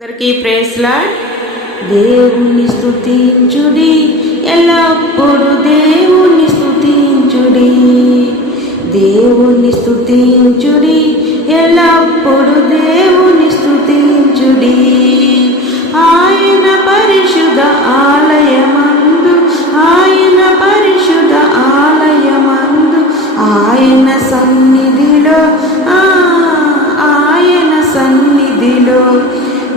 అందరికీ ప్రేస్లాడ్ దేవుని స్థుతించుడి ఎల్లప్పుడు దేవుని స్థుతించుడి దేవుని స్థుతించుడి ఎల్లప్పుడు దేవుని స్థుతించుడి ఆయన పరిశుద్ధ ఆలయమందు ఆయన పరిశుద్ధ ఆలయమందు ఆయన సన్నిధిలో ఆ, ఆయన సన్నిధిలో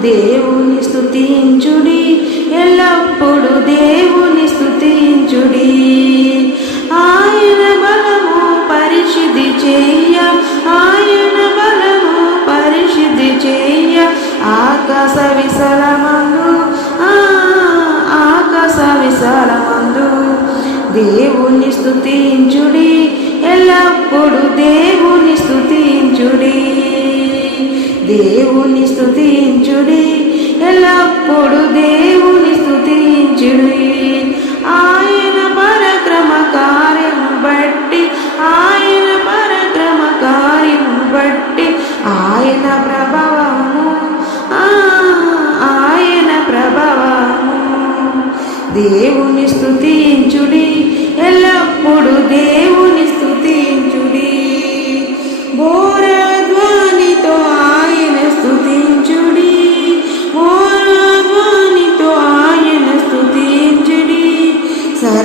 దేవుని స్థుతించుడి ఎల్లప్పుడు దేవుని స్థుతించుడి ఆయన బలము పరిశుద్ధి చేయ. ఆయన బలము పరిశుద్ధి చేయ. ఆకాశ విశాలమందు ఆకాశ విశాలమందు దేవుని స్థుతించుడి ఎల్లప్పుడు దేవుని స్తుతించుడి. దేవుని స్థుతించుడి ఎల్లప్పుడు దేవుని స్థుతించుడి ఆయన పరక్రమ కార్యం బట్టి ఆయన పరక్రమ కార్యం బట్టి ఆయన ప్రభావము ఆ, ఆయన ప్రభావము. దేవుని స్థుతించుడి ఎల్లప్పుడు దేవుని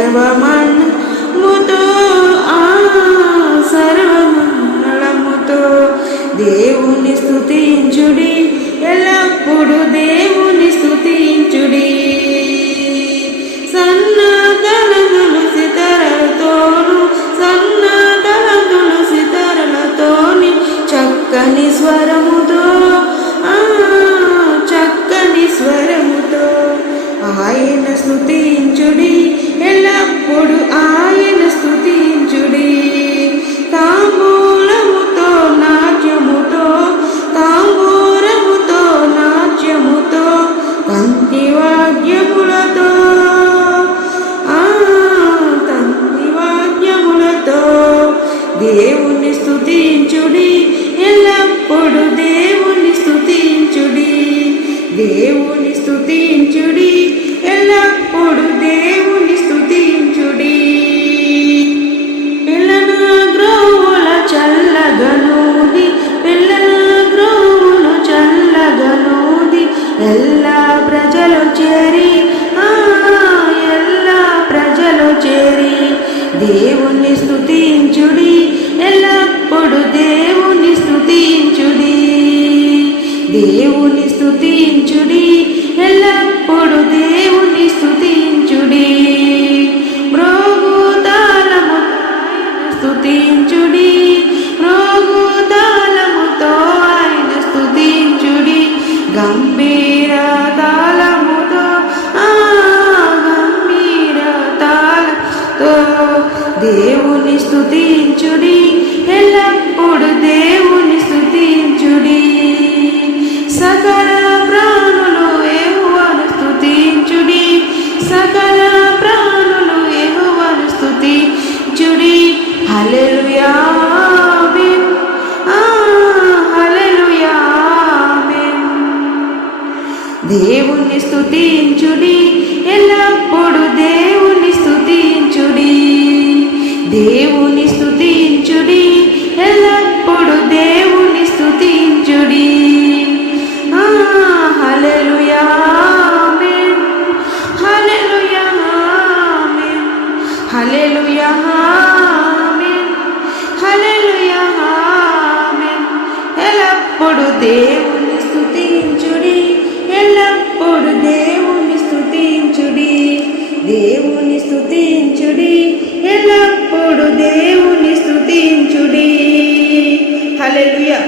సర్వమన్నముతో ఆ సర్వమంగళముతో. దేవుని స్థుతించుడి ఎల్లప్పుడు దేవుని స్థుతించుడి సన్నదలదులు సితరలతోను సన్నదలదులు సితరలతోని చక్కని స్వరముతో ఆ, చక్కని స్వరముతో ఆయన స్థుతించుడి ఎల్లప్పుడు ఆయన స్థుతించుడి తాంబూలముతో నాట్యముతో తాంబూరముతో నాట్యముతో తంతి వాద్యములతో. తంతి వాద్యములతో దేవుని స్థుతించుడి ఎల్లప్పుడు దేవుని స్థుతించుడి దేవుని స్థుతించుడి ఎల్లప్పుడు దేవుని స్థుతించుడి పిల్లల గ్రోవుల చల్లగనూది పిల్లల గ్రోవులు చల్లగనూది ఎల్లా ప్రజలు చేరి ఎల్లా ప్రజలు చేరి దేవుని స్థుతించుడి ఎల్లప్పుడు దేవుని స్థుతించుడి దేవుని స్థుతించుడి ఎల్లప్పుడు దేవుని గంభీర తాళముతో ఆ గంభీర తాళతో దేవుని స్థుతించుడి ఎల్లప్పుడు దేవుని స్థుతించుడి సకల ప్రాణులు ఏహువను స్థుతించుడి సకల ప్రాణులు ఏహువను స్థుతించుడి హలే దేవుణ్ణి స్థుతించుడి ఎల్లప్పుడు దేవుణ్ణి స్థుతించుడి దేవుని స్థుతించుడి ఎల్లప్పుడు దేవుని స్థుతించుడి ఆ, దేవు దేవుని స్థుతించుడి ఎల్లప్పుడు దేవుని స్థుతించుడి హల్లెలూయా.